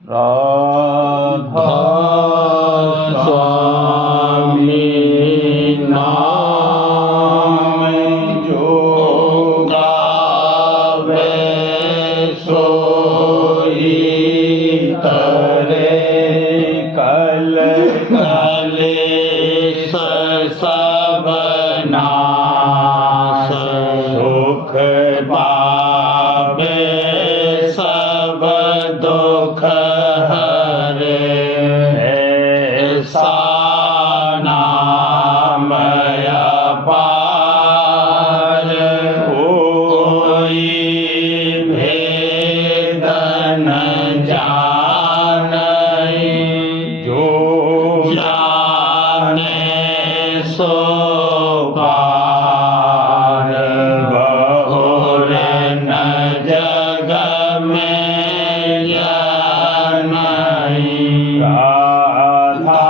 राधा स्वामी नाम जो गावे सोई तरे कल कलेश सब नाश सुख पावे सब दुख हरे ऐसा नाम अपार कोई भेद न जाने जो जाने सो पार बहुर न जग में राधा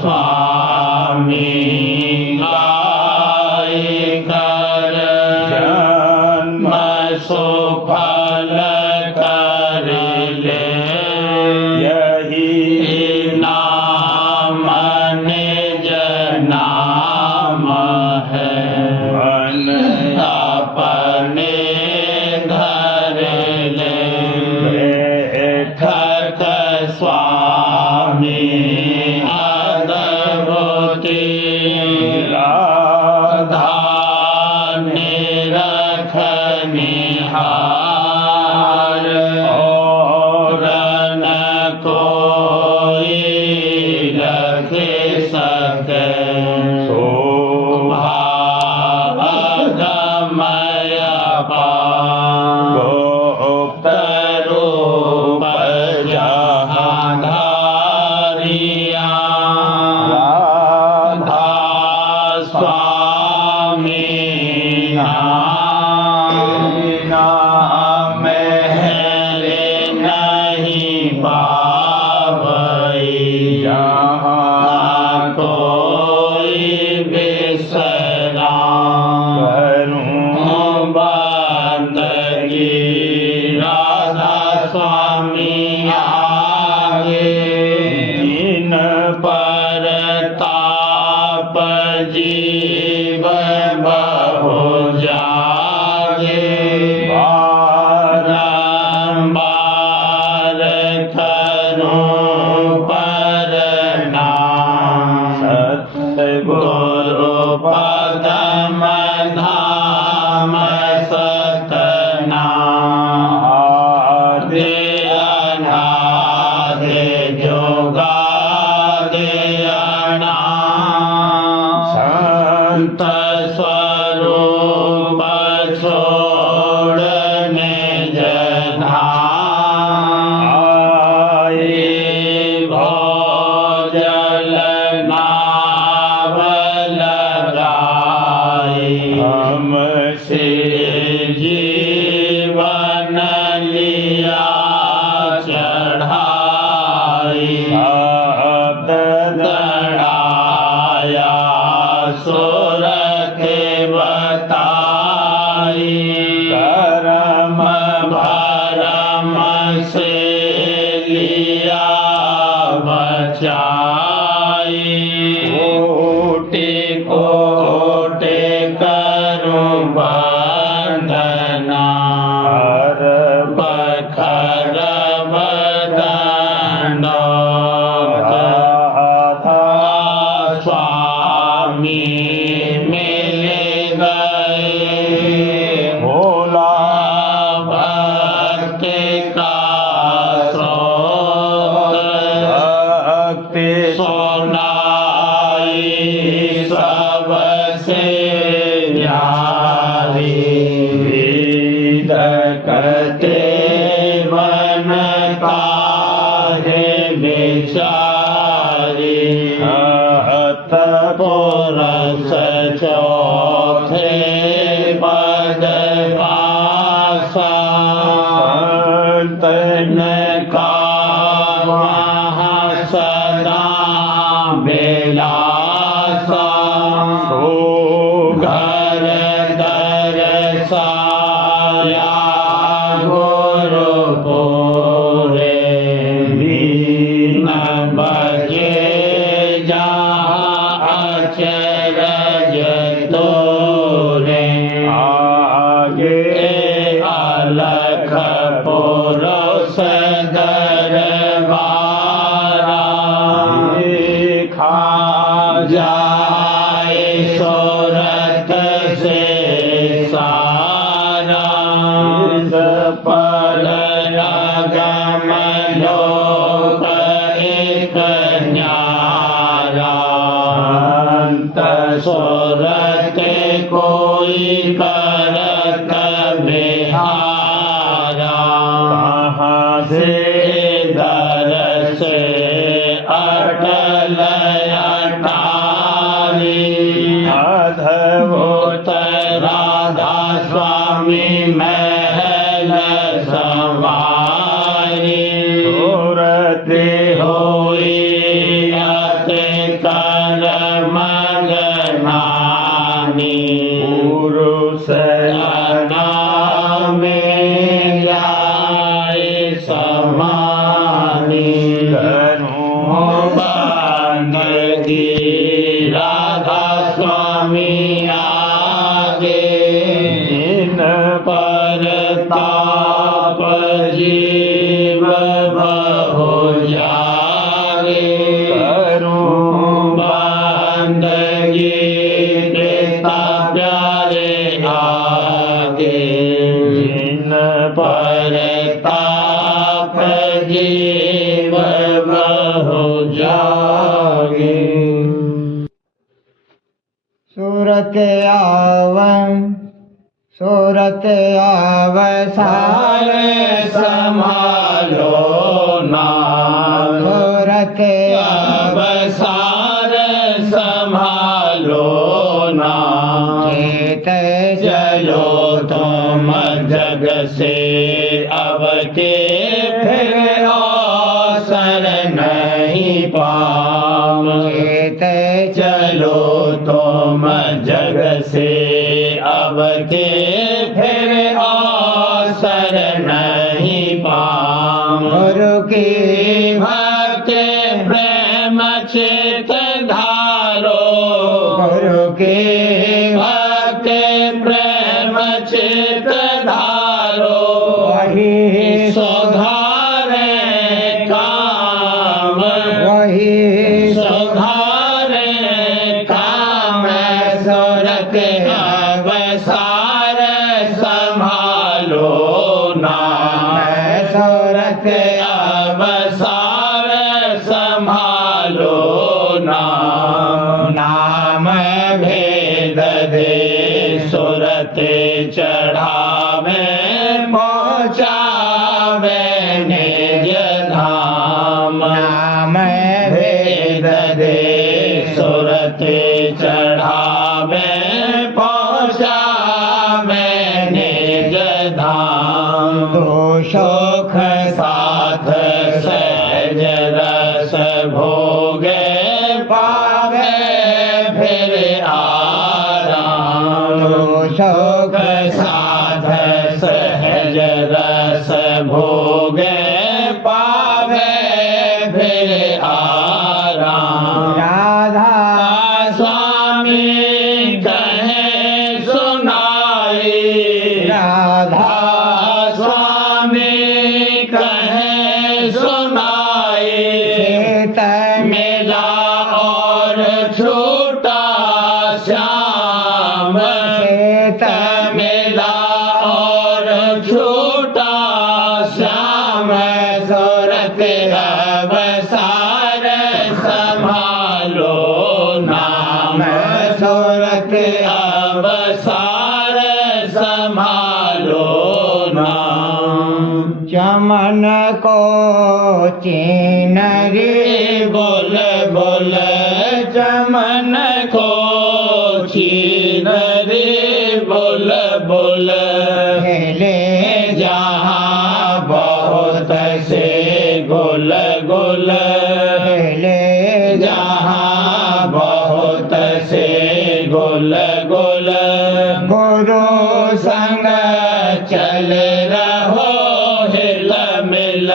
स्वामी गाय कर जन्म सुफल कर ले यही नाम निज नाम है मन अपने धर ले ठक स्वामी अद्भुति राधा निरख निहार और न कोई रख सके शोभा अगमय पार गुप्त रूप जहाधारिया राधा स्वामी नाम हेले नहीं पावई जहाँ कोई विश्राम करूं बंदगी राधा स्वामी आगे जिन पर ताप जीव बहु जागे बारंबार करूं प्रणाम सतगुरु पदम धाम सतनाम आदि अनादि जोगादि अनाम संत स्वरूप छोड़ने जनाम आए भोजल नाव लगाई हमसे जीवन लिया चढ़ाई शब्द दड़ाया सुर के बताई करम भरम से लिया बचाई कोटि कोटि करूं वंदना हर बखर बदन राधा स्वामी मिल गए भोला भक्ति का भक्ति सुनाई सबसे प्यारी वेद कहते मन काहे बेचारी हत पुरस चौथे पद पासा संतन का सदा बेलासा हो घर दरसाया गुरु पूरे पुरुष दरबारा खा जाए सूरत से सारा पर गम लोक एक न्यारा अंत सूरत कोई करत बिहारा कहाँ से दर से अटल अटारी अद्भुत राधा स्वामी महल सवारी सूरते होई अति कर मगनानी पुरुष में जाए समानी बंदगी राधा स्वामी आगे इन पर ताप जीव बहु जागे बंदगी कृता प्यारे आगे इन पर ताप जीव बहु जागे सूरत आवसार संभालो नाम सूरत अवसार संभालो नाम चेत चलो तुम जग से अब के फिर अवसर नहीं पाओ चेत चलो तुम जग से अब के फिर अवसर नहीं पाओ गुरु की भक्ति प्रेम चित धारो गुरु की भक्ति प्रेम चित धारो वही सुधारे काम वही सुधारे काम सूरत अवसार संभालो नाम सूरत अवसार संभालो नाम नाम भेद दे सुरत चढ़ावे पहुँचावे निज धाम नाम भेद दे सुरत चढ़ावे पहुँचावे निज धाम दोषोख साथ सहज रस भोगे पावे फिर आराम दोषोख साथ सहज रस भोगे पावे फिर आराम राधा स्वामी कहे सुनाई राधा स्वामी कहे सुनाई चेत मेला और छूटा श्याम चेत मेला और छूटा श्याम सूरत अवसार संभालो नाम सूरत अवसार संभालो नाम चमन को चीनरी बोल बोल चमन को छीन रे बोल बोल खेले जहाँ बहुत से गोल गोल खेले जहाँ बहुत से गोल गोल गुरु संग चल रहो हिल मिल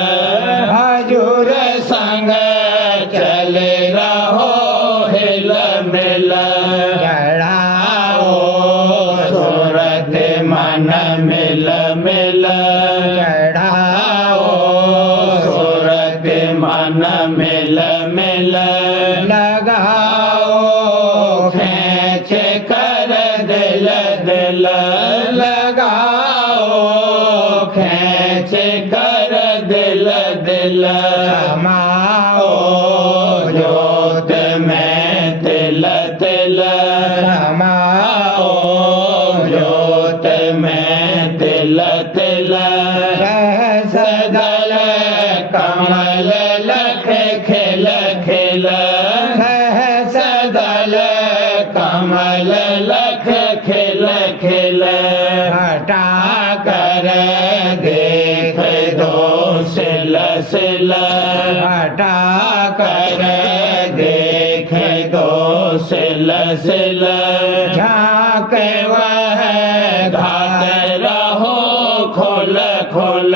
हजूर संग चल रहो हिल मिल चढ़ाओ सूरत मन मिल मिल तिल समाओ जोत में तिल तिल समाओ जोत में तिल तिल सहस्रदल कमल लख खिल खिल सहस्रदल कमल लख खिल खिल हटा कर देख दो सिल सिल हटा कर देख दो सिल सिल झाँक वह घाट रहो खोल खोल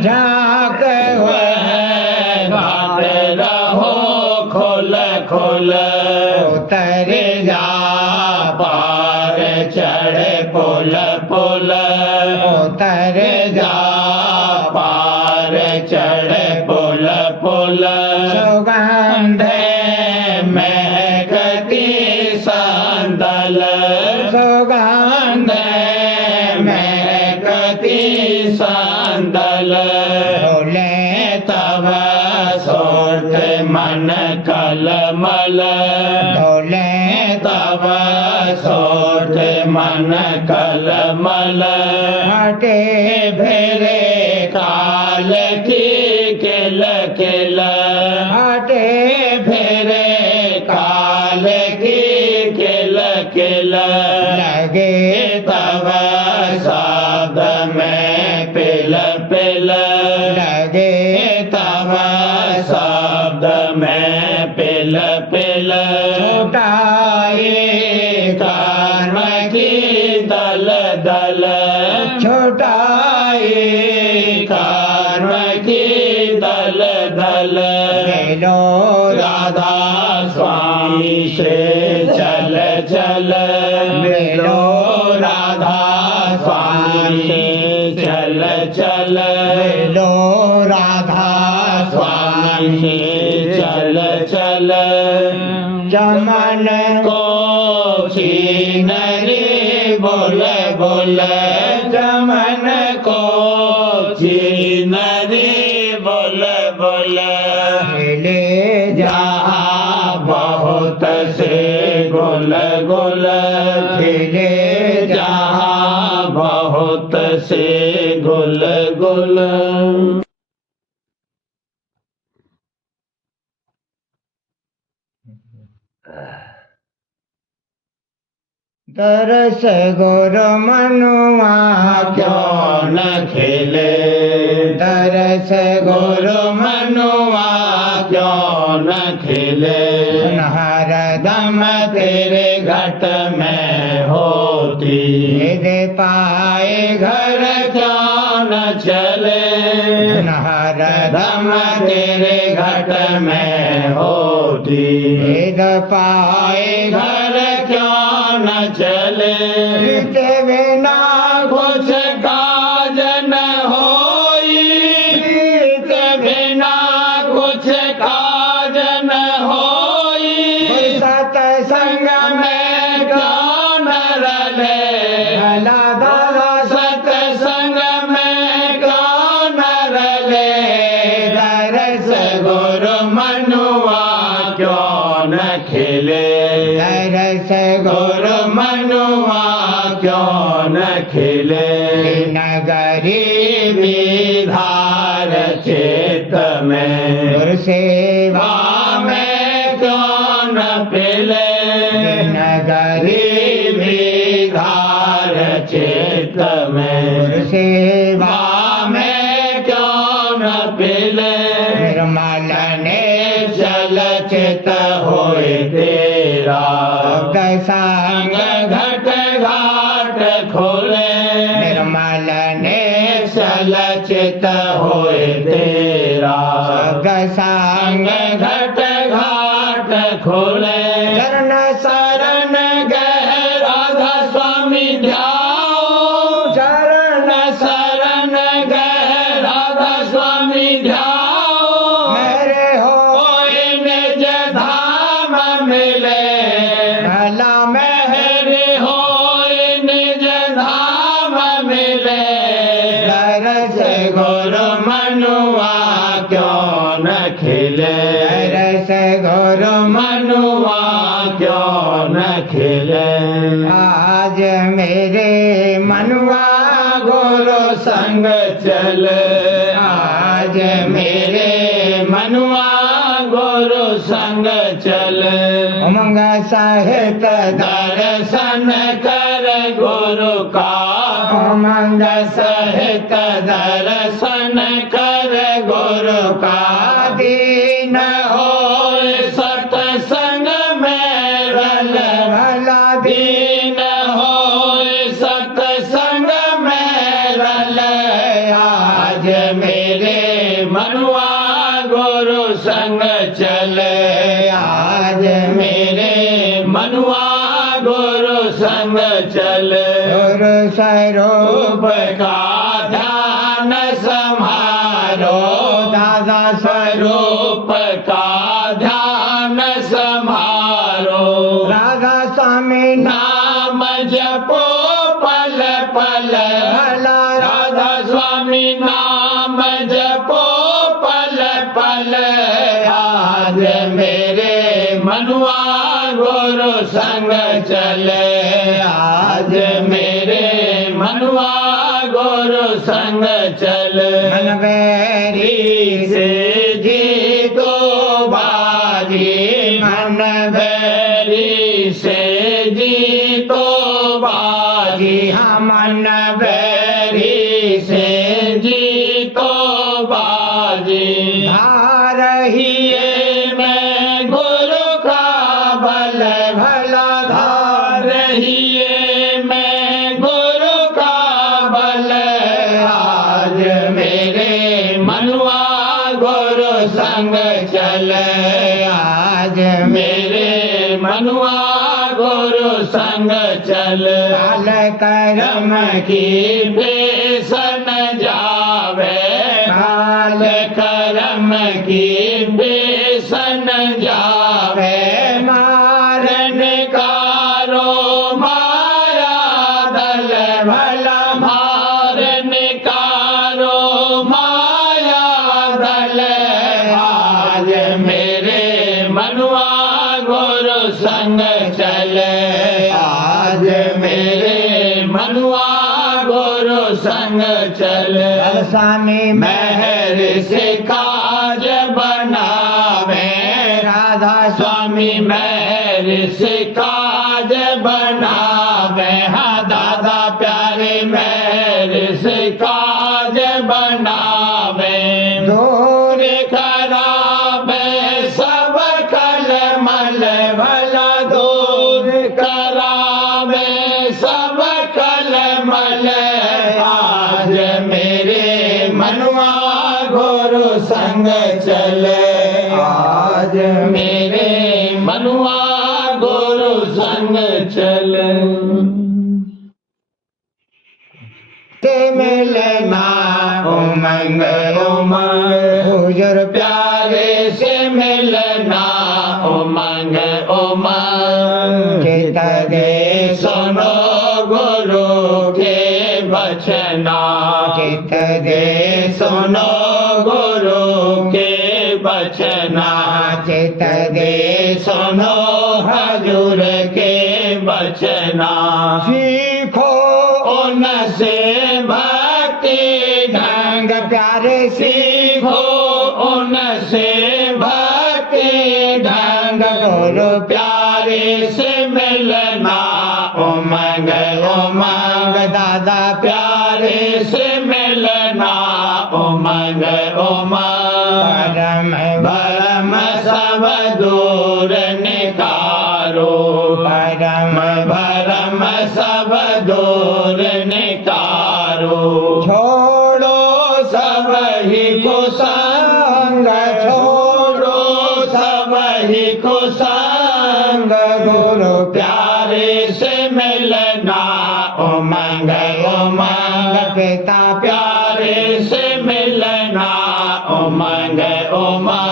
झाँक वह घाट रहो खोल खोल उतर जा पार चढ़ पुल पुल उतर जा पार चढ़ पुल पुल सुगंध महकती संदल सुगंध महकती संदल बोले तब सोट मन कलमल बोले तब सोट मन कलमल हटे फेरे काल की किल किल हटे फेरे काल की किल किल लगे तब साध में पिल पिल लगे तब शब्द में पिल पिल छुटाए कर्म की दल दल छुटाए कर्म की दल दल मिलो राधा स्वामी से चल चल मिलो राधा स्वामी से चल चल मिलो राधा स्वामी से चल चल चमन को छीन रे बोल बोल चमन को छीन रे बोल बोल ले जहाँ बहुत से गुल गुल खिले जहाँ बहुत से गुल गुल दरस गुरु मनुआ क्यों न खिले दरस गुरु गुरु मनुआ क्यों न खिले हर दम तेरे घट में होती दे पाए घर क्यों न चले हर दम तेरे घट में होती वेद पाए घर क्यों न चले के बिना कुछ काज न होई के बिना कुछ काज न होई सत्संग में क्यों न रले भला दादा सत्संग में क्यों न रले दरस गुरु मनुआ क्यों न खिले दरस गुरु मनुआ क्यों न खिले नगरी विधार चित में गुरु सेवा में क्यों न पिले नगरी विधार चित में गुरु सेवा में क्यों न पिले निर्मल ने चलचित होए तेरा संग घट घाट खोले निर्मल ने चलचित होए तेरा संग घट घाट खोले चरण शरण गह राधा स्वामी ध्याओ चरण शरण गह राधा स्वामी ध्याओ मेरे हो निज धाम मिले भला मेरे हो निज धाम मिले दरस गुरु मनुआ क्यों संग चल आज मेरे मनुआ गुरु संग चल उमंग सहित दर्शन कर गुरु का उमंग सहित दर्शन कर गुरु का दीन हो सत्संग में रल भला दीन हो सत्संग में रल आज मेरे मनुआ गुरु संग चल आज मेरे मनुआ गुरु संग चल गुरु रूप स्वरूप का ध्यान समारो दादा स्वरूप का ध्यान समारो राधा स्वामी नाम जपो पल पल भला राधा स्वामी नाम जपो पल पल आज मेरे मनुआ गुरु संग चले आज मेरे मनुआ गुरु संग चल मन बैरी से जीतो बाजी मन बैरी से जीतो बाजी मन बैरी से जीतो बाजी रहिए ये मैं गुरु का बल भला धार रहिए मैं गुरु का बल आज मेरे मनुआ गुरु संग चल आज मेरे मनुआ गुरु संग चल काल कर्म कर्म की बेसन जावे काल कर्म की बेसन जावे मारन कारो माया दल भला मारन कारो माया दल आज मेरे मनुआ गुरु संग चल आज मेरे मनुआ गुरु संग चल स्वामी महर से काज बनावे राधा स्वामी महर से काज बनावे हाँ दादा प्यारे महर से काज बनावे दूर करावे सब कल मल भला दूर करावे सब कल मल आज मेरे मनुआ गुरु संग चल आज मेरे मनुआ गुरु संग चल ते मिलना उमंग उमंग हुजूर प्यारे से मिलना उमंग उमंग चित दे सुनो गुरु के बचना चित दे सुनो गुरु के बचना चित दे सुनो हजूर के बचना सीखो उनसे भक्ति ढंग ढंग प्यारे सीखो उनसे भक्ति ढंग गुरु प्यारे से मिलना उमंग उमंग दादा प्यारे से मिलना उमंग उमंग परम भरम सब दूर निकारो परम भरम सब दूर निकारो छोड़ो सब ही कुसंग छोड़ो सब ही कुसंग गुरु प्यारे से मिलना उमंग उमंग पिता प्यारे से मिलना उमंग उमंग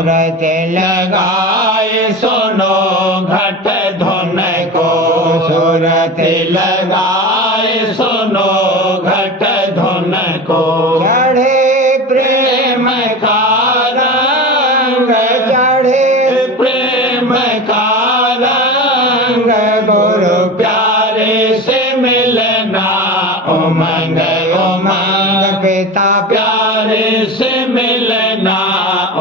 सूरत लगाए सुनो घट धुन को सूरत लगाए सुनो घट धुन को चढ़े प्रेम का रंग चढ़े प्रेम का रंग गुरु प्यारे से मिलना उमंग उमंग से मिलना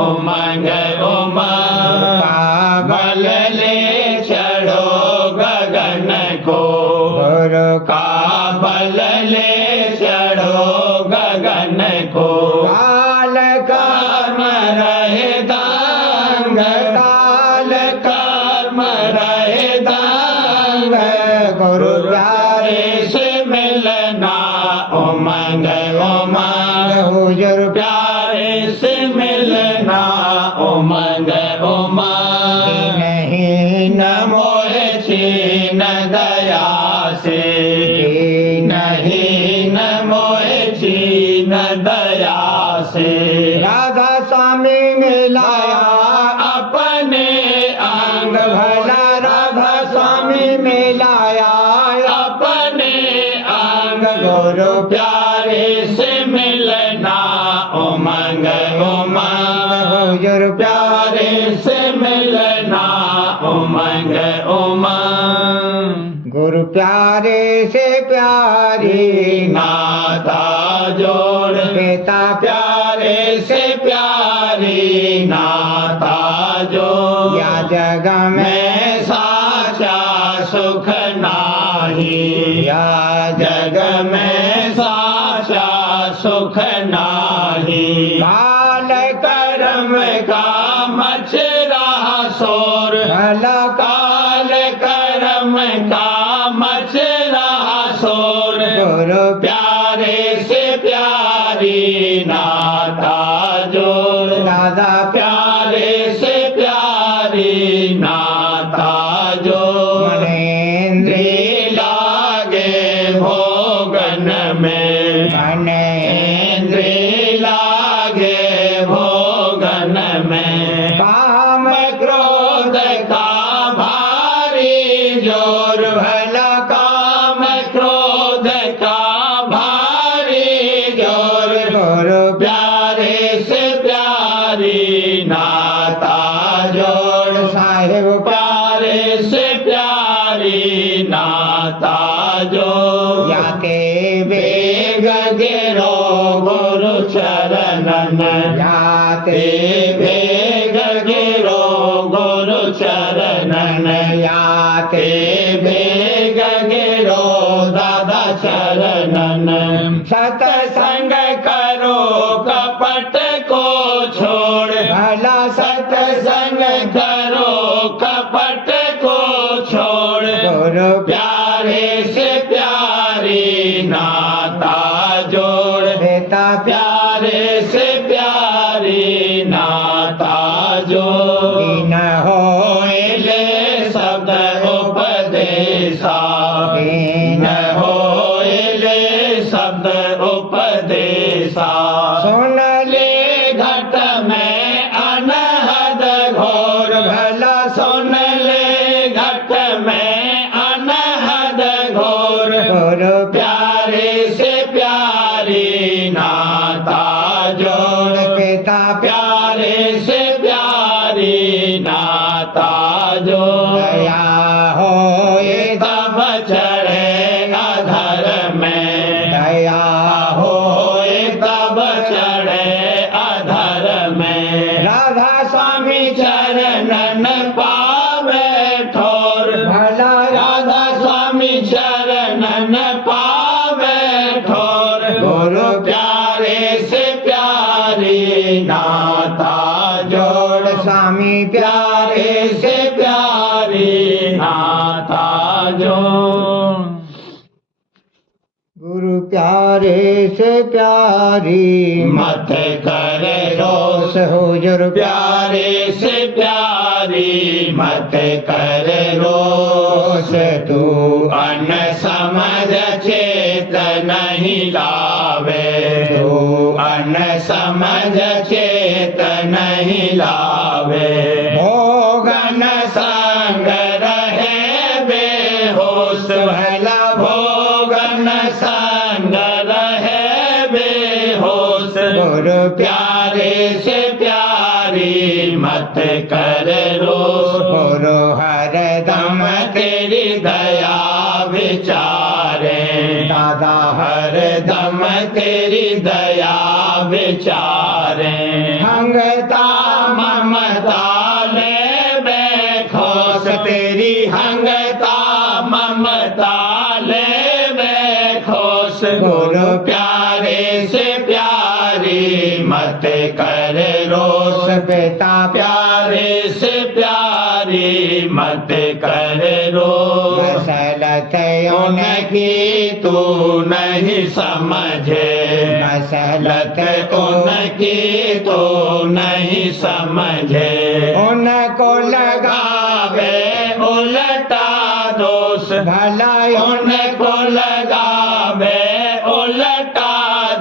उमंग उमंग काबल ले चढ़ो गगन को गुरु काबल ले चढ़ो गगन को काल कर्म रहे दांग काल कर्म रहे दांग गुरु प्यारे से मिलना उमंग उमंग हुजूर प्यारे से मिलना उमंग उमंग नहीं न मोहे छीन दया से नहीं न मोहे छीन दया से राधा स्वामी मिलाया अपने अंग भला राधा स्वामी मिलाया अपने अंग गुरु प्यारे से मिलना उमंग उमंग हुजूर प्यारे से मिलना उमंग उमंग गुरु प्यारे से प्यारी नाता जोड़ पिता प्यारे से प्यारी नाता जोड़ या जग में मैं साचा सुख नाही या जग में साचा सुख नाही काल कर्म का मच रहा शोर भला काल कर्म का मच रहा शोर गुरु प्यारे से प्यारी नाता जोड़ दादा प्यारे से प्यारी नाता जोड़ मनेन्द्री लागे भोगन में मनेन्द्री लागे भोगन में काम क्रोध का भारी जोर भला काम क्रोध का भारी जोर गुरु प्यारे से प्यारी नाता जोड़ साहिब प्यारे से प्यारी नाता जोड़ याते बेग गिरो गुरु चरणन याते बेग गिरो गुरु चरणन याते बेग गिरो दादा चरणन सत्संग करो कपट को छोड़ भला सत्संग करो कपट को छोड़ गुरु प्यारे से प्यारी नाता जोड़ पिता प्यारे से प्यारी नाता जोड़ दीन हो ले शब्द उपदेशा दीन हो ले शब्द उपदेशा सुन ले घट में अनहद घोर भला सुन ले घट में अनहद घोर गुरु प्यारे से प्यारी नाता जोड़ पिता प्यारे से प्यारी नाता जोड़ दया हो तब चढ़े अधर में दया हो तब चढ़े अधर में राधा स्वामी चरणन पावे ठोर भला राधा स्वामी चरणन पावे ठोर गुरु प्यारे से प्यारी नाता जोड़ स्वामी प्यारे से प्यारी नाता जोड़ गुरु प्यारे से प्यारी मत करे रोष हुजूर प्यारे से प्यारी मत करे रोष तू अन समझ चेत नहीं लावे तू अन समझ चेत नहीं लावे भोगन संग रहे बेहोश भला भोगन संग रहे बेहोश गुरु प्यारे से प्यारी मत कर रोष गुरु हर दम तेरी दया विचारे दादा हर दम तेरी दया विचारे हंगता ममता ले बेखोस तेरी हंगता ममता ले बेखोस गुरु प्यारे से प्यारी मत कर रोस बेटा प्यारे से प्यारी मत कर रोस मसलत उनकी तू नहीं समझे मसलत उनकी तो नहीं समझे उनको लगा गावे उल्टा दोष भला उनको लगावे उल्टा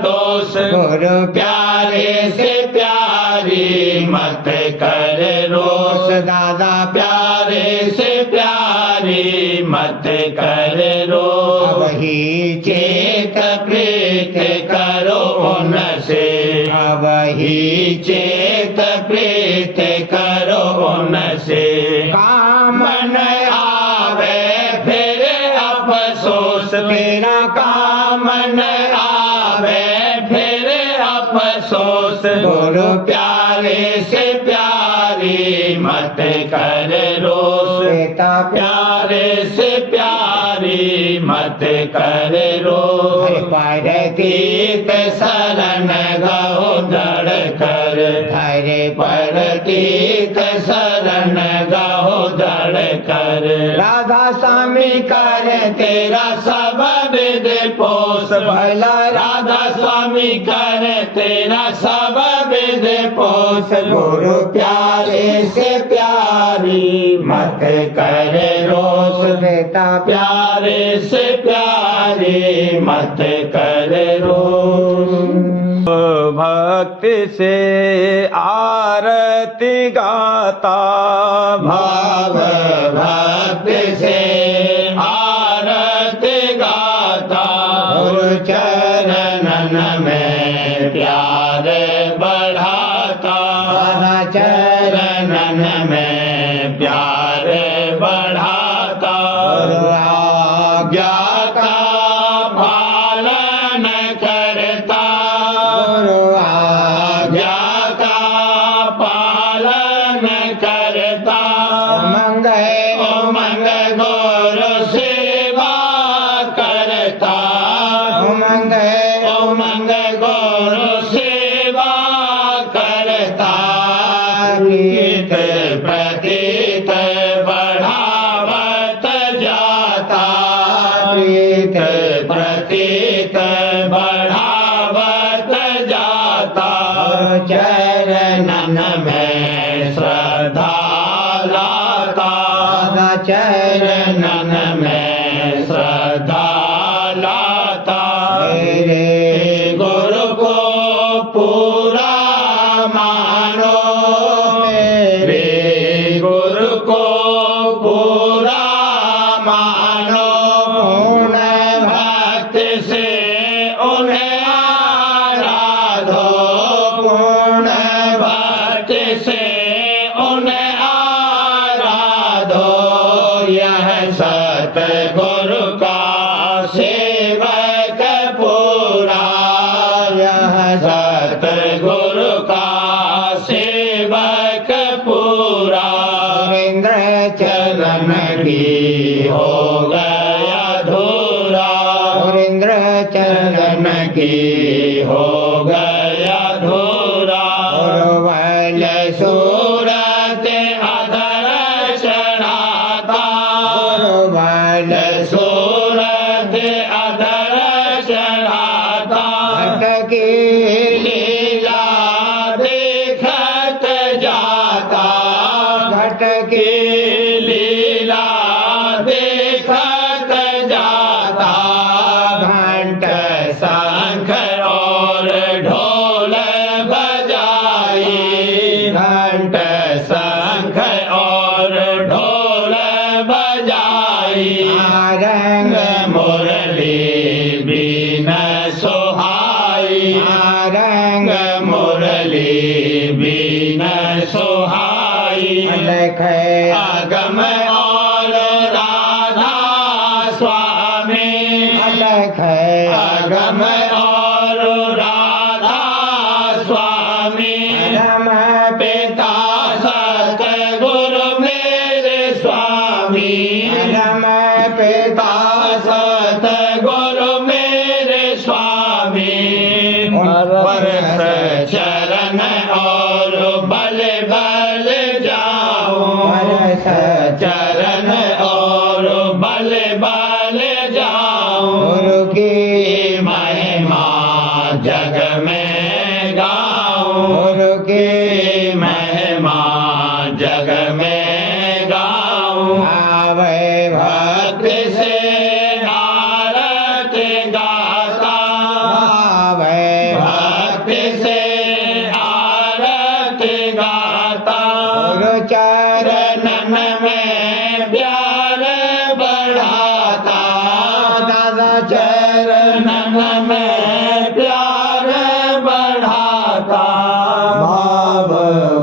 दोष गुरु प्यारे से प्यारी मत कर रोस दादा प्यारे से प्यारी मत कर रोस वही चेत प्रीत करो उनसे वही चेत प्रीत करो उनसे कामन आवे फिर अफसोस तेरा कामन आवे फिर अफसोस गुरु प्यारे से प्यारी मत कर रोस बेटा प्यारे से प्यारी मत कर रोस परतीत शरण गहो दड़ कर हरे परतीत शरण गहो दड़ कर राधा स्वामी कर तेरा सब विद पोस भला राधा स्वामी कर तेरा सब विद पोस गुरु प्यारे से प्यारी मत कर रोस बेटा प्यारे से प्यारी मत कर रोस भक्ति से आरती गाता भाव भक्ति से आरती गाता गुरु चरणन में प्यार बढ़ाता चरणन में प्यार बढ़ाता आज्ञा का पालन करता आज्ञा का पालन करता उमंग गुरु सेवा करता उमंग गुरु सेवा करता प्रीत प्रतीत बढ़ावत जाता प्रीत प्रतीत बढ़ावत जाता चरणन में श्रद्धा लाता चरणन में श्रद्धा लाता मेरे गुरु को पूरा मानो मेरे गुरु को पूरा मानो पूर्ण भक्ति से उन्हें आराधो पूर्ण भक्ति से उन्हें आराधो यह सतगुरु का सेवक पूरा यह सतगुरु का सेवक पूरा सुरेंद्र चरण की हो गया धूरा सुरेंद्र चरण की हो गया धूरा गुरुवल सूरत अधर चढ़ाता गुरुवल सूरत अधर चढ़ाता भटकी लीला देखत जाता भटकी लीला देखत जाता घंट शंख और ढोल बजाई घंट शंख और ढोल बजाई आरंग मुरली बीन सोहाई आरंग मुरली बीन सोहाई अलख आगम और राधा स्वामी अलख आगम और राधा स्वामी परम पिता सतगुरु मेरे स्वामी परम पिता सतगुरु मेरे स्वामी परस चरण और बल बल जाऊं परस चरण और बल बल जाऊं गुरु की महिमा जग में गाऊं गुरु की महिमा जग में गाऊं आवे भक्त भक्ति से आरती गाता आवे भक्ति से आरती गाता गुरु चरण चरणन में प्यार बढ़ाता दादा चरणन में प्यार बढ़ाता भाव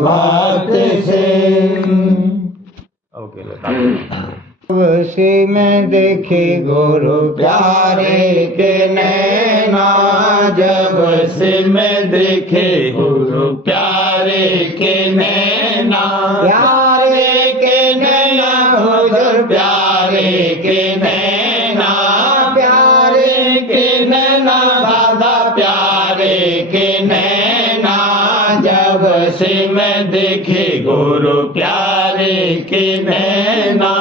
भक्ति से उसी में देखी गुरु प्यारे के नैना जब से में देखे गुरु प्यारे के नैना प्यारे के नैना हुजूर प्यारे के नैना प्यारे के नैना दादा प्यारे के नैना जब से मैं देखे गुरु प्यारे के नैना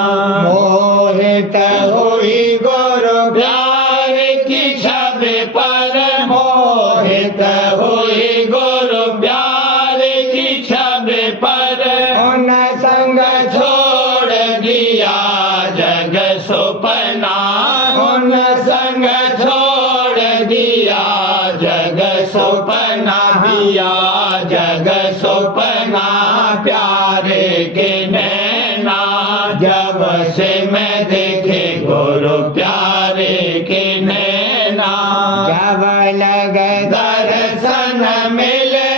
मोहित हुई गुरु प्यारे की छवि पर मोहित हुई गुरु प्यारे की छवि पर उन संग छोड़ दिया जग सुपना उन संग छोड़ दिया जग सुपना दिया जग सुपना प्यारे के नैना जब से मैं देखे गुरु प्यारे के नैना जब लग दर्शन मिले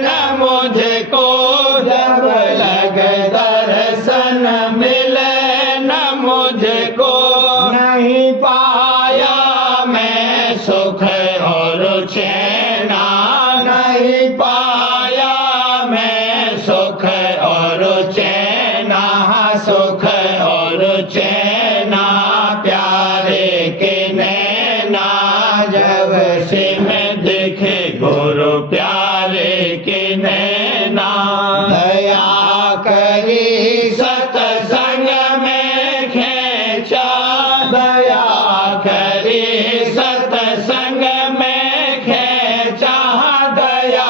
न मुझको जब लग दर्शन मिले न मुझको नहीं पाया मैं सुख और चैना नहीं पाया मैं सुख और चैना सुख और चैना प्यारे के नैना जब से मैं देखे गुरु प्यारे के नैना दया करी सत्संग में खेचा दया करी सत्संग में खेचा दया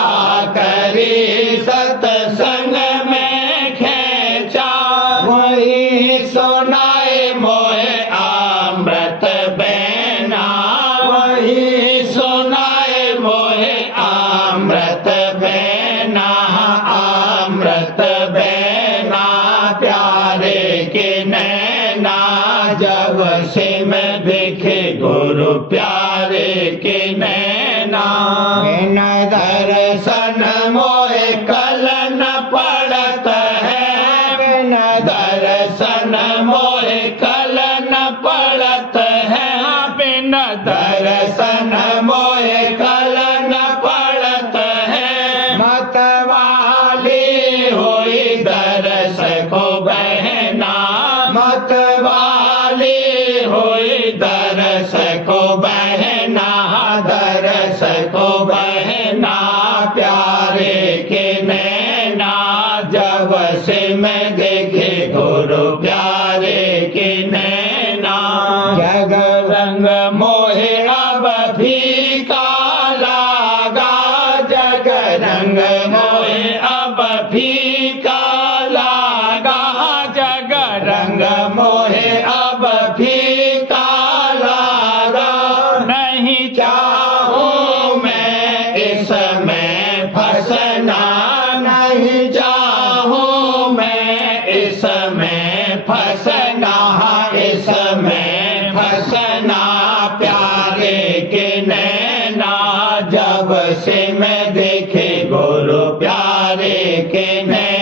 करी सत्संग में खेचा वही सुनाए मोहे अमृत बैना वही सुनाए मोहे अमृत बैना अमृत बैना प्यारे के नैना जब से मैं देखे गुरु प्यारे के नैना बिन दर्शन मोहे कल न पड़त है बिन दर्शन मोहे कल न पड़त है बिन दर्शन मोहे कल न पड़त है मत वाली हुई दरस को बहना मत वाली हुई दरस को बहना दरस को बहना प्यारे के नैना जब से मैं देखे गुरु प्यारे के नैना जग रंग मोहे अब फीका लागा जग रंग मोहे अब फीका लागा जग रंग मोहे अब फीका लागा नहीं चाहूं मैं इसमें फंसना नहीं चाहूं मैं इसमें फंसना इसमें फंसना प्यारे के नैना जब से मैं देखे गुरु प्यारे के नैना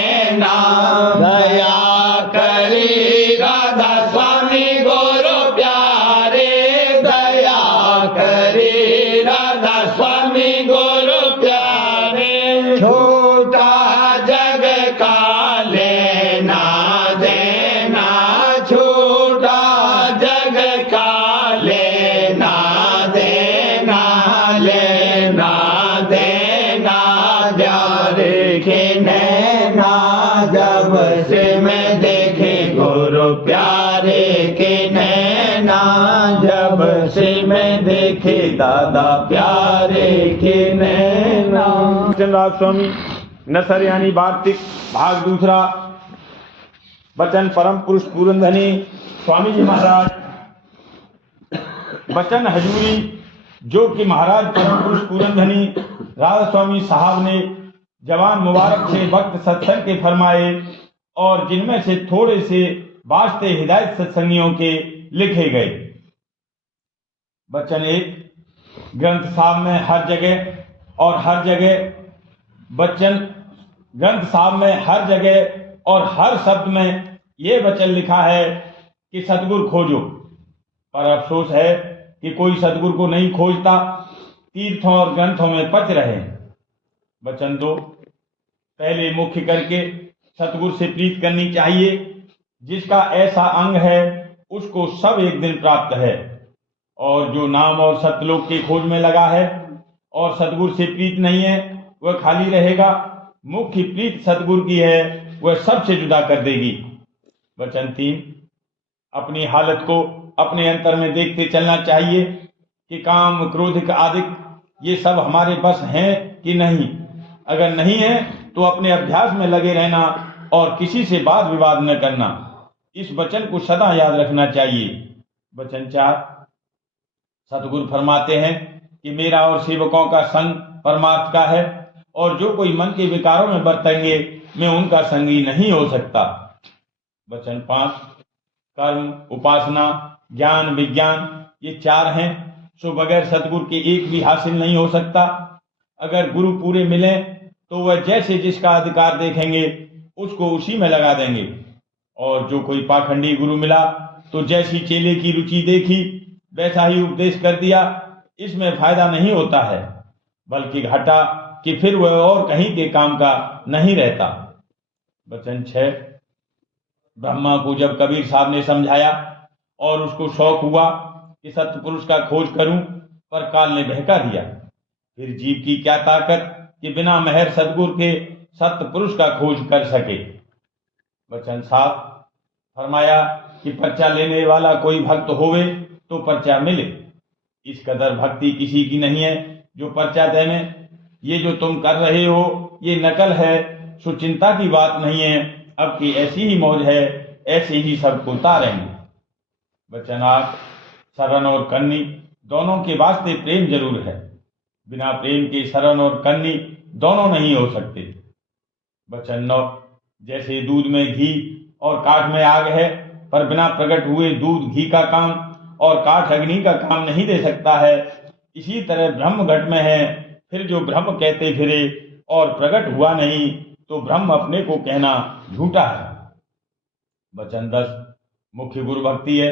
दादा प्यारे के नैना। चंद्रराज स्वामी नसर यानी वार्तिक भाग दूसरा। वचन परम पुरुष पूरनधनी स्वामी जी महाराज। वचन हजूरी जो कि महाराज परम पुरुष पूरनधनी राधा स्वामी साहब ने जवान मुबारक से वक्त सत्संग के फरमाए और जिनमें से थोड़े से वास्ते हिदायत सत्संगियों के लिखे गए। वचन एक ग्रंथ साहब में हर जगह और हर जगह वचन ग्रंथ साहब में हर जगह और हर शब्द में ये वचन लिखा है कि सतगुरु खोजो, पर अफसोस है कि कोई सतगुरु को नहीं खोजता, तीर्थों और ग्रंथों में पच रहे। वचन दो पहले मुख्य करके सतगुरु से प्रीत करनी चाहिए। जिसका ऐसा अंग है उसको सब एक दिन प्राप्त है, और जो नाम और सतलोक की खोज में लगा है और सतगुरु से प्रीत नहीं है वह खाली रहेगा। मुख्य प्रीत सतगुरु की है, वह सबसे जुदा कर देगी। वचन तीन अपनी हालत को अपने अंतर में देखते चलना चाहिए कि काम क्रोधिक आदि ये सब हमारे बस हैं कि नहीं। अगर नहीं है तो अपने अभ्यास में लगे रहना और किसी से वाद विवाद न करना। इस वचन को सदा याद रखना चाहिए। वचन चार सतगुरु फरमाते हैं कि मेरा और सेवकों का संग परमार्थ का है, और जो कोई मन के विकारों में बरतेंगे मैं उनका संगी नहीं हो सकता। वचन पांच कर्म उपासना ज्ञान विज्ञान ये चार हैं, सो बगैर सतगुरु के एक भी हासिल नहीं हो सकता। अगर गुरु पूरे मिले तो वह जैसे जिसका अधिकार देखेंगे उसको उसी में लगा देंगे, और जो कोई पाखंडी गुरु मिला तो जैसी चेले की रुचि देखी वैसा ही उपदेश कर दिया। इसमें फायदा नहीं होता है, बल्कि घाटा कि फिर वह और कहीं के काम का नहीं रहता। वचन छह ब्रह्मा को जब कबीर साहब ने समझाया और उसको शौक हुआ कि सत्य पुरुष का खोज करूं, पर काल ने बहका दिया। फिर जीव की क्या ताकत कि बिना मेहर सतगुरु के सत्य पुरुष का खोज कर सके। वचन सात फरमाया कि पर्चा लेने वाला कोई भक्त होवे तो पर्चा मिले। इस कदर भक्ति किसी की नहीं है जो पर्चा देने। ये जो तुम कर रहे हो ये नकल है, सो चिंता की बात नहीं है। अब की ऐसी ही मौज है, ऐसे ही सबको उतारेंगे। वचन आठ शरण और कन्नी दोनों के वास्ते प्रेम जरूर है, बिना प्रेम के शरण और कन्नी दोनों नहीं हो सकते। वचन नौ जैसे दूध में घी और काठ में आग है, पर बिना प्रकट हुए दूध घी का काम और काठ अग्नि का काम नहीं दे सकता है, इसी तरह ब्रह्म घट में है। फिर जो ब्रह्म कहते फिरे और प्रकट हुआ नहीं तो ब्रह्म अपने को कहना झूठा है। वचन 10 मुख्य गुरु भक्ति है,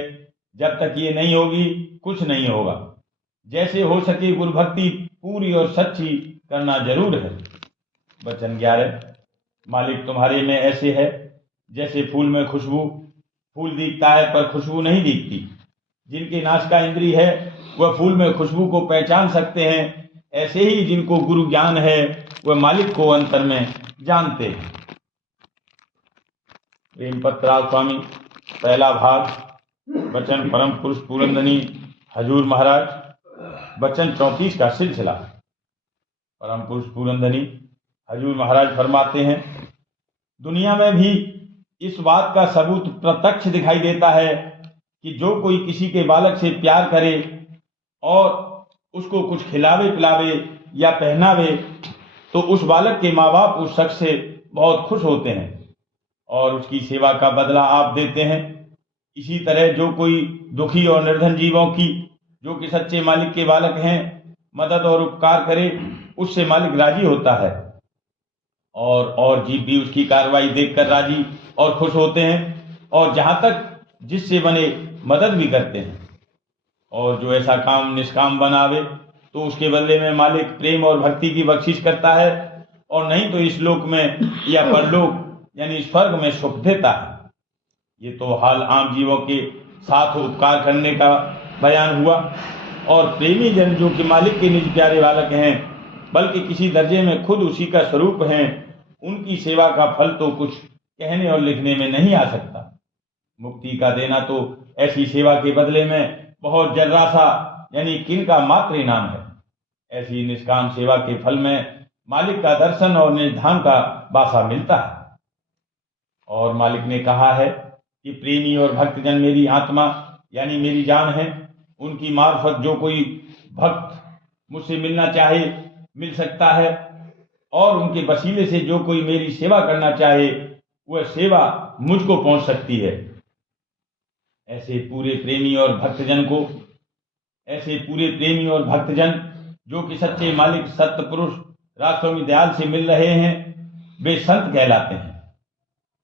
जब तक ये नहीं होगी कुछ नहीं होगा। जैसे हो सके गुरु भक्ति पूरी और सच्ची करना जरूर है। वचन 11 मालिक तुम्हारे में ऐसे है जैसे फूल में खुशबू, फूल दिखता है पर खुशबू नहीं दिखती। जिनके नाश का इंद्री है वह फूल में खुशबू को पहचान सकते हैं, ऐसे ही जिनको गुरु ज्ञान है वह मालिक को अंतर में जानते हैं। प्रेम पत्राल स्वामी पहला भाग वचन परम पुरुष पूरनधनी हजूर महाराज। वचन 34 का सिलसिला। परम पुरुष पूरनधनी हजूर महाराज फरमाते हैं दुनिया में भी इस बात का सबूत प्रत्यक्ष दिखाई देता है कि जो कोई किसी के बालक से प्यार करे और उसको कुछ खिलावे पिलावे या पहनावे तो उस बालक के माँ बाप उस शख्स से बहुत खुश होते हैं और उसकी सेवा का बदला आप देते हैं। इसी तरह जो कोई दुखी और निर्धन जीवों की जो कि सच्चे मालिक के बालक हैं मदद और उपकार करे उससे मालिक राजी होता है और जीव भी उसकी कार्रवाई देखकर राजी और खुश होते हैं और जहां तक जिससे बने मदद भी करते हैं। और जो ऐसा काम निष्काम बनावे तो उसके बदले में मालिक प्रेम और भक्ति की बख्शिश करता है और नहीं तो इस लोक में या परलोक यानी स्वर्ग में सुख देता है। ये तो हाल आम जीवों के साथ उपकार करने का बयान हुआ। और प्रेमी जन जो कि मालिक के निज प्यारे बालक हैं बल्कि किसी दर्जे में खुद उसी का स्वरूप हैं, उनकी सेवा का फल तो कुछ कहने और लिखने में नहीं आ सकता। मुक्ति का देना तो ऐसी सेवा के बदले में बहुत जर्रा सा यानी किन का मात्र इनाम है। ऐसी निष्काम सेवा के फल में मालिक का दर्शन और निर्धान का वासा मिलता है। और मालिक ने कहा है कि प्रेमी और भक्तजन मेरी आत्मा यानी मेरी जान है। उनकी मार्फत जो कोई भक्त मुझसे मिलना चाहे मिल सकता है, और उनके वसीले से जो कोई मेरी सेवा करना चाहे वह सेवा मुझको पहुंच सकती है। ऐसे पूरे प्रेमी और भक्तजन जो कि सच्चे मालिक सत्य पुरुष राजस्वामी दयाल से मिल रहे हैं वे संत कहलाते हैं,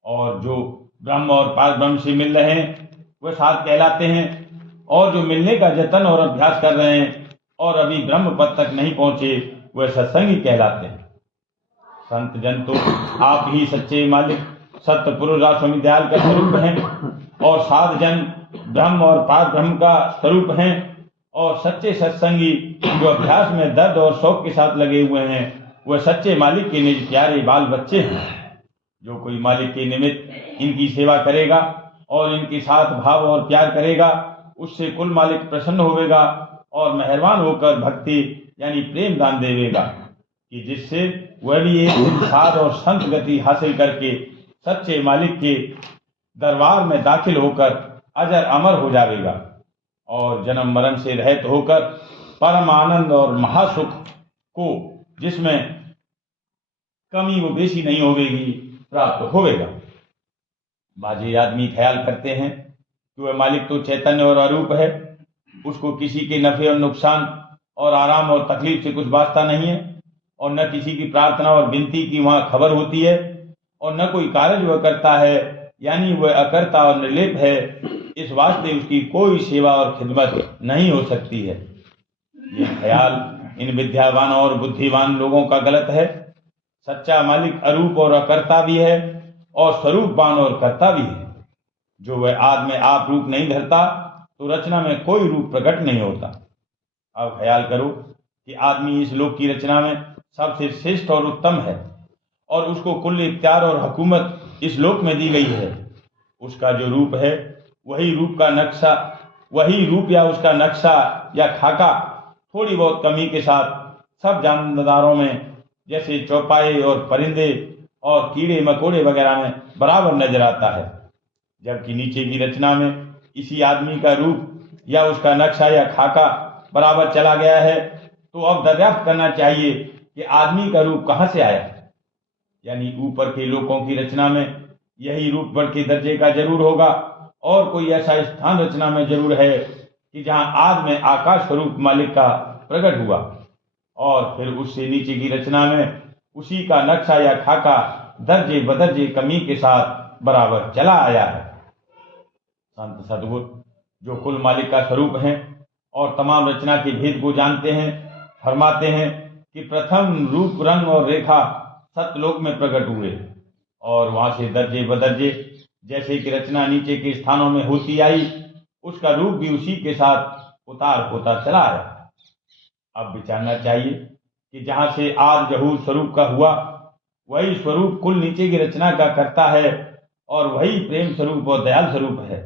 और जो ब्रह्म और पार ब्रह्म से मिल रहे हैं वह साध कहलाते हैं, और जो मिलने का जतन और अभ्यास कर रहे हैं और अभी ब्रह्म पद तक नहीं पहुंचे वह सत्संगी कहलाते हैं। संत जन तो आप ही सच्चे मालिक सत्य पुरुष राजस्वामी दयाल का स्वरूप हैं, और साध जन ब्रह्म और पार ब्रह्म का स्वरूप हैं, और सच्चे सत्संगी जो अभ्यास में दर्द और शौक के साथ लगे हुए हैं वह सच्चे मालिक के निज प्यारे बाल बच्चे हैं। जो कोई मालिक के निमित्त इनकी सेवा करेगा और इनके साथ भाव और प्यार करेगा उससे कुल मालिक प्रसन्न होवेगा और मेहरबान होकर भक्ति यानी प्रेम दान देवेगा, कि जिससे वह भी एक साध और संत गति हासिल करके सच्चे मालिक के दरबार में दाखिल होकर अजर अमर हो जाएगा और जन्म मरण से रहित होकर परम आनंद और महासुख को जिसमें कमी व बेसी नहीं होगी प्राप्त होवेगा। बाजी आदमी ख्याल करते हैं कि वह मालिक तो चैतन्य और अरूप है, उसको किसी के नफे और नुकसान और आराम और तकलीफ से कुछ वास्ता नहीं है, और न किसी की प्रार्थना और विनती की वहां खबर होती है, और न कोई कार्य वह करता है यानी वह अकर्ता और निर्लेप है। इस वास्ते उसकी कोई सेवा और खिदमत नहीं हो सकती है। ये ख्याल इन विद्यावान और बुद्धिमान लोगों का गलत है। सच्चा मालिक अरूप और अकर्ता भी है और स्वरूपवान और कर्ता भी है। जो वह आद में आप रूप नहीं धरता तो रचना में कोई रूप प्रकट नहीं होता। अब ख्याल करो कि आदमी इस लोक की रचना में सबसे श्रेष्ठ और उत्तम है, और उसको कुल इख्तियार और हुकूमत इस लोक में दी गई है। उसका जो रूप है वही रूप या उसका नक्शा या खाका थोड़ी बहुत कमी के साथ सब जानदारों में जैसे चौपाए और परिंदे और कीड़े मकोड़े वगैरह में बराबर नजर आता है, जबकि नीचे की रचना में इसी आदमी का रूप या उसका नक्शा या खाका बराबर चला गया है। तो अब दरियाफ्त करना चाहिए कि आदमी का रूप कहाँ से आया, यानी ऊपर के लोगों की रचना में यही रूप बढ़ के दर्जे का जरूर होगा, और कोई ऐसा स्थान रचना में जरूर है कि जहां आद में आकाश स्वरूप मालिक का प्रकट हुआ, और फिर उससे नीचे की रचना में उसी का नक्शा या खाका दर्जे बदर्जे कमी के साथ बराबर चला आया है। संत सद्गुरु जो कुल मालिक का स्वरूप हैं और तमाम रचना के भेद को जानते हैं फरमाते हैं कि प्रथम रूप रंग और रेखा सतलोक में प्रकट हुए, और वहां से दर्जे बदर्जे जैसे कि रचना नीचे के स्थानों में होती आई उसका रूप भी उसी के साथ उतार होता चला आया। अब विचारना चाहिए कि जहां से आद जहूर स्वरूप का हुआ वही स्वरूप कुल नीचे की रचना का करता है, और वही प्रेम स्वरूप और दयाल स्वरूप है,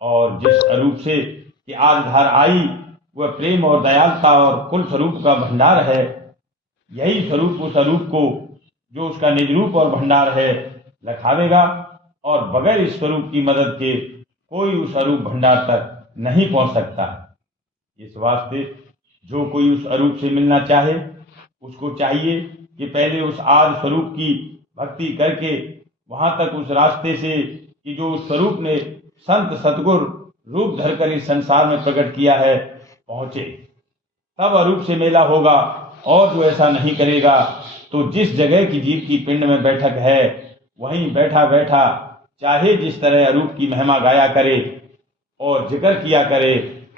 और जिस अरूप से कि आद धार आई वह प्रेम और दयालता और कुल स्वरूप का भंडार है। यही स्वरूप उस अरूप को जो उसका निज रूप और भंडार है लखावेगा, और बगैर इस स्वरूप की मदद के कोई उस अरूप भंडार तक नहीं पहुंच सकता। इस वास्ते जो कोई उस अरूप से मिलना चाहे उसको चाहिए कि पहले उस आद स्वरूप की भक्ति करके वहां तक उस रास्ते से कि जो उस स्वरूप ने संत सतगुरु रूप धरकर इस संसार में प्रकट किया है पहुंचे, तब अरूप से मेला होगा। और जो ऐसा नहीं करेगा तो जिस जगह की जीव की पिंड में बैठक है वहीं बैठा बैठा चाहे जिस तरह अरूप की महिमा गाया करे और जिक्र किया करे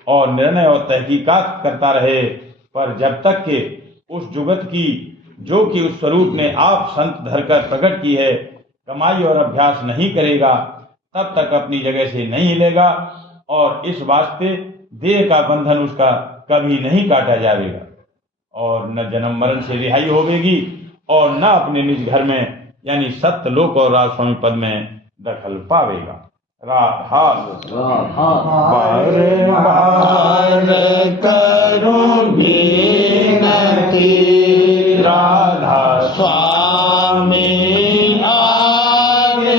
और निर्णय और तहकीकात करता रहे, पर जब तक के उस जुगत की जो कि उस स्वरूप ने आप संत धरकर प्रकट की है कमाई और अभ्यास नहीं करेगा तब तक अपनी जगह से नहीं हिलेगा, और इस वास्ते देह का बंधन उसका कभी नहीं काटा जाएगा, और न जन्म मरण से रिहाई होगी और न अपने निज घर में यानी सत्य लोक और राजस्वामी पद में दखल पावेगा। राधा बार बार करूं विनती राधा स्वामी आगे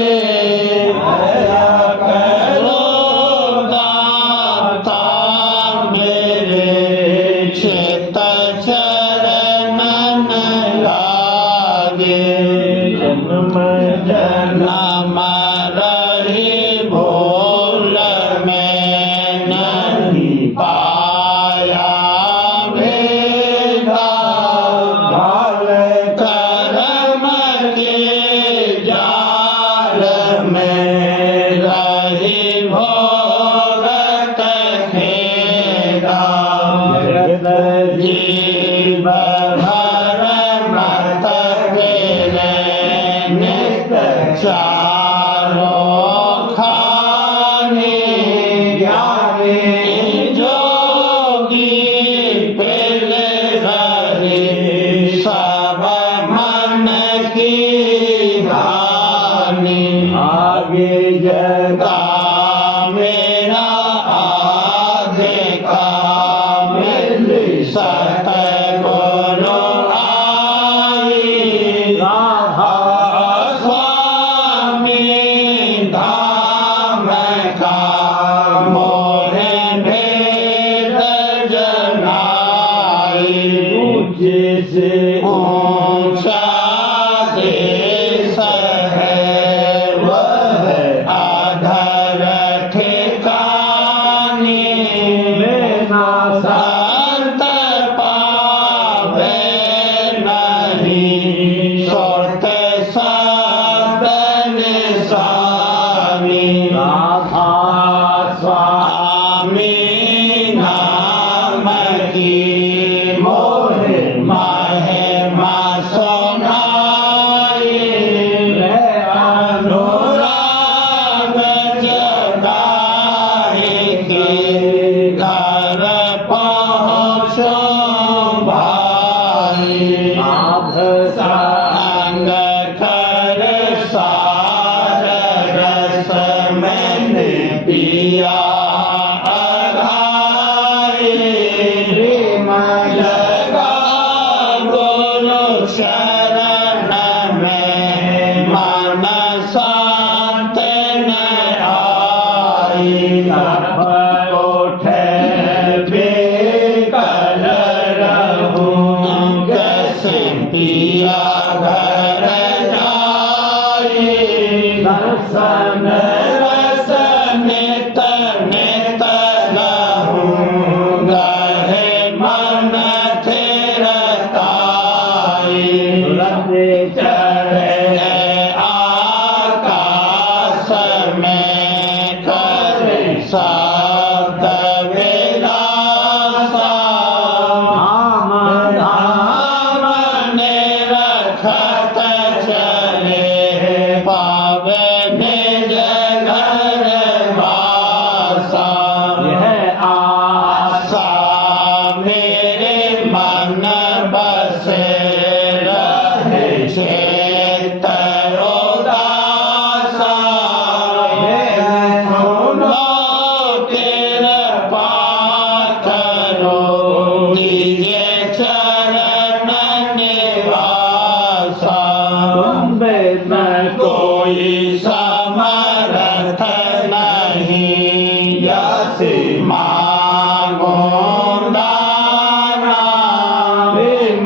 दया करो दाता मेरे चित चरणन लागे जन्म जन्म रही भूल में नहीं पाया भेदा भाल कर्म के जाल में रही भोगत खेदा जगत जीव भर मत गिरे नित चारों खाने ज्ञानी जोगी पहले हरि सब मन की हानि आगे जगा मेरा आगे का मिल सत गुरु आई राधा स्वामी धाम का मोहे भेद जनाई ऊंचे से ऊंचा देश है वह आधर ठिकानी बिना संत पावे नहीं सोते सदन स्वामी राधा स्वामी नाम की मोहे महिमा सुनाई अनुराग जगाए के घर पहुँचो भाई संग कर सार रस मैंने पिया आधारी प्रेम लगा गुरु शरण में मन शांत न आई उठे बेकल रहूं कैसे पिया घर जाई दर्शन रस नित नित रहूं गहे मन थिरताई चढ़े आकाश में कर शब्द विलासा धाम धाम ने रखत चले पावे निज घर वासा यह आशा मेरे मन बसे रहे चेत उदासा सुनो कृपा करो दीजिए चरण निवासा तुम में कोई समर्थ नहीं यसी मांगो दाना प्रेम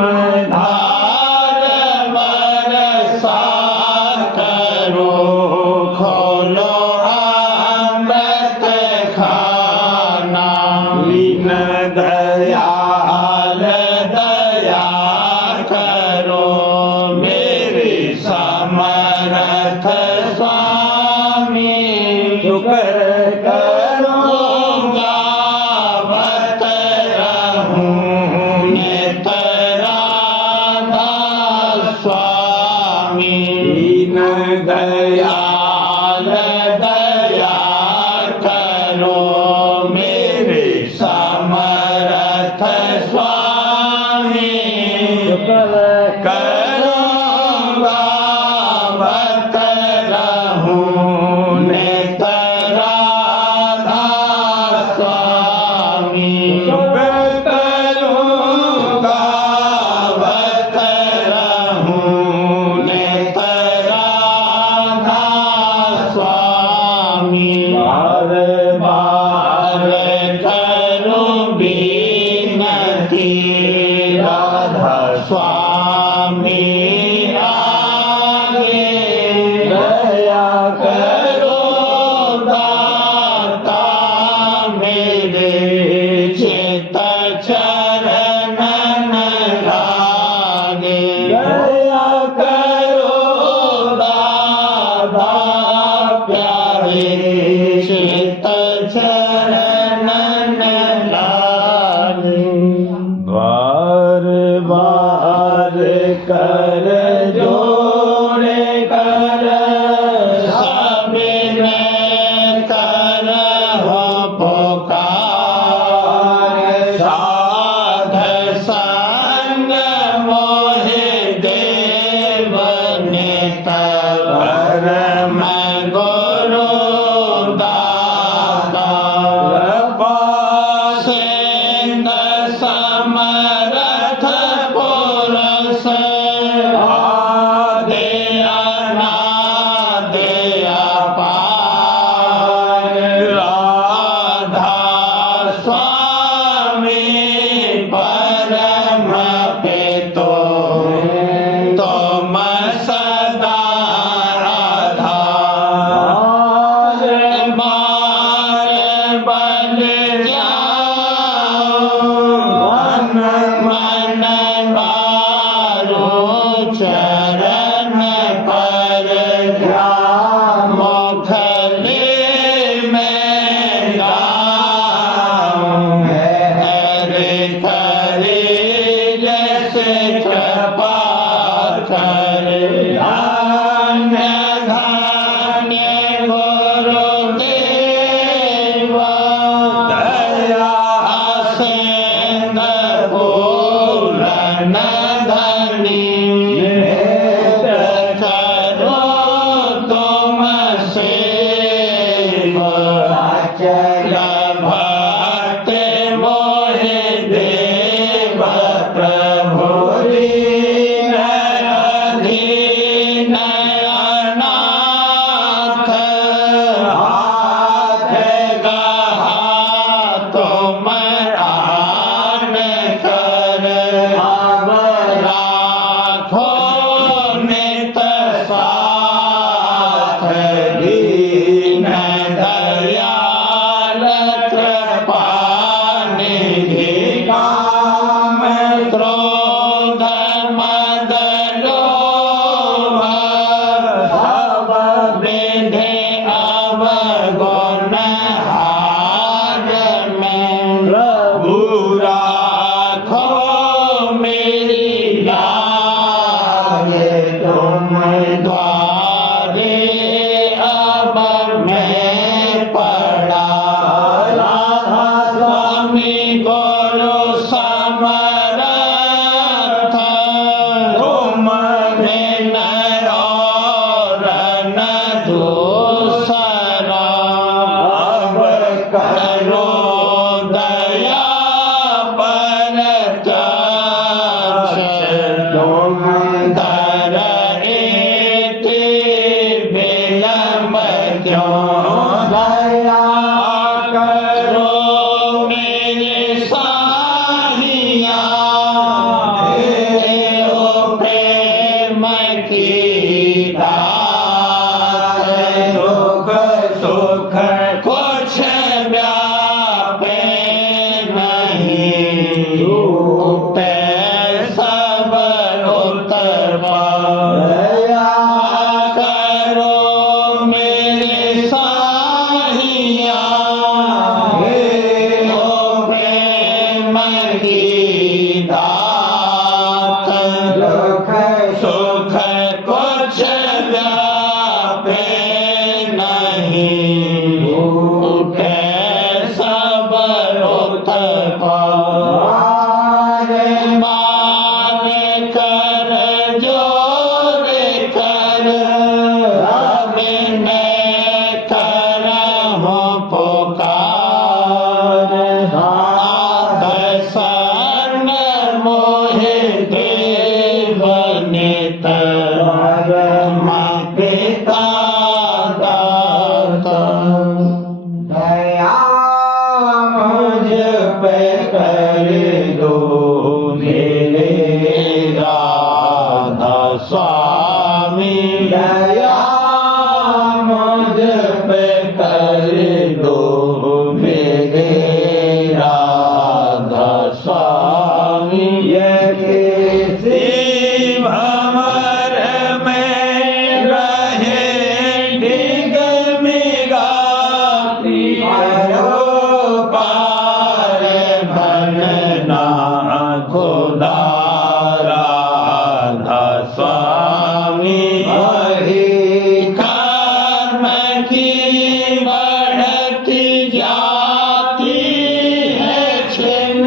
धार बरसा करो खोलो अमृत खाना लीन दयाल दया करो मेरे समर्थ स्वामी शुक्र करूँगा बत रहूं नित राधा स्वामी दीन दयाल दया करो मेरे समर्थ स्वामी शुक्र करूँगा बत रहूं नित धन्य धन्य गुरुदेव दया असिंद पूर्ण धनी करो तुम सेव अचल भक्त मोहि देव प्रभु अधीन अनाथ हाथ गहा तुम आन कर अब राखो नित साथ दीन दयाल कृपा निधि काम क्रोध मद लोभ सब विधि अवगुण हार में प्रभु राखो मेरी लाज तुम द्वारे अब मैं पड़ा राधा स्वामी गुरु समर्थ तुम बिन और न दूसरा अब करो दया पर तुम धर एति विलम्ब क्यों दया करो मेरे साहिया देव प्रेम की दात सुख सुख कुछ व्यापे नहीं रूपे सब दया करो मेरे साहिया देव प्रेम की दात सुख कुछ व्यापे नहीं रूपे सब मान कर जोर कर अभिनय करहु पुकार दर्शन मोहि देव नित पिता दाता दया मुझ पे कर दो मेरे राधा स्वामी दया मुझ पे कर दो मेरे राधा स्वामी ये किसी भंवर में रहे डिगमिगाती आयो पार भनना खुदा राधा स्वामी कर्म की बढ़ती जाती है छिन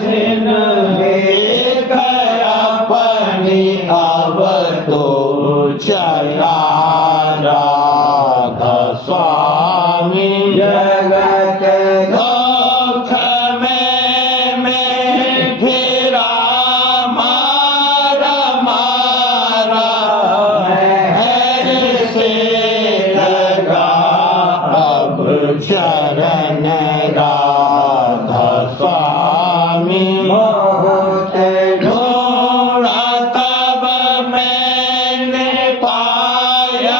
छिन एक अपनी अब तो चला राधा स्वामी जगत दुख में फिरा मारा मारा है से लगा अब चरण राधा स्वामी बहुत ढूंढा तब मैंने पाया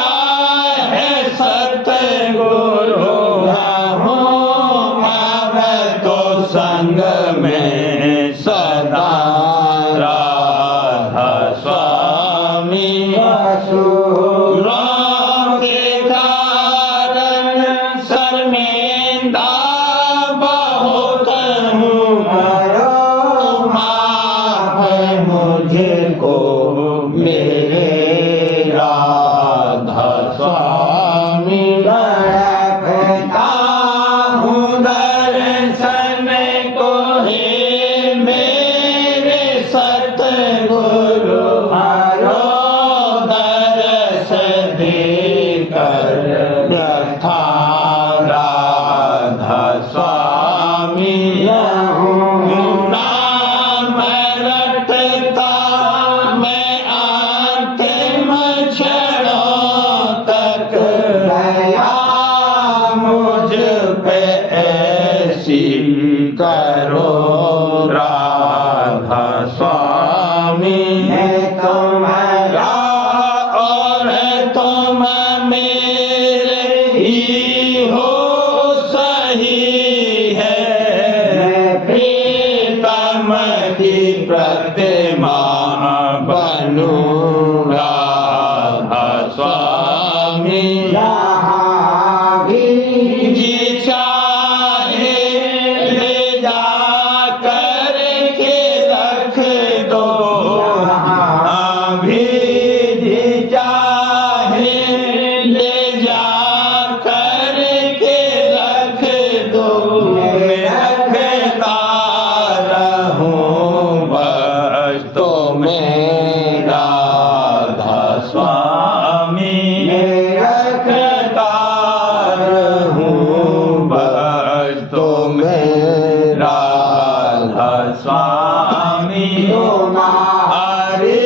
स्वामी जहाँ भी जी चाहे ले जा कर के रख दो अभी जी चाहे ले जा कर के रख दो मैं रखता रहूं बस तो मेरा राधा स्वामी रखता रहूं बस तो मेरा राधा स्वामी तुम्हारी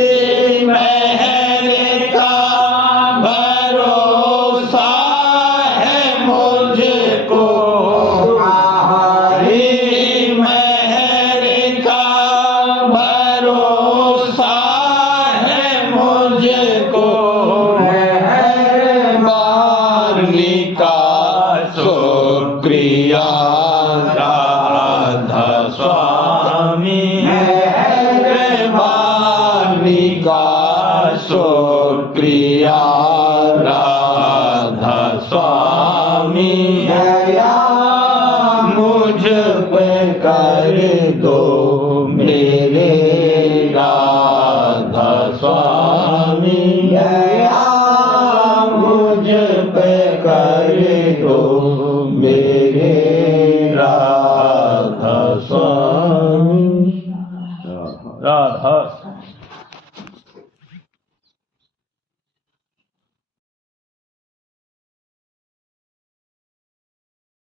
महल का भरोसा है मुझको तुम्हारी महल का भरोसा है मुझको मेहरबानी का शुक्रिया राधा स्वामी मेहरबानी का शुक्रिया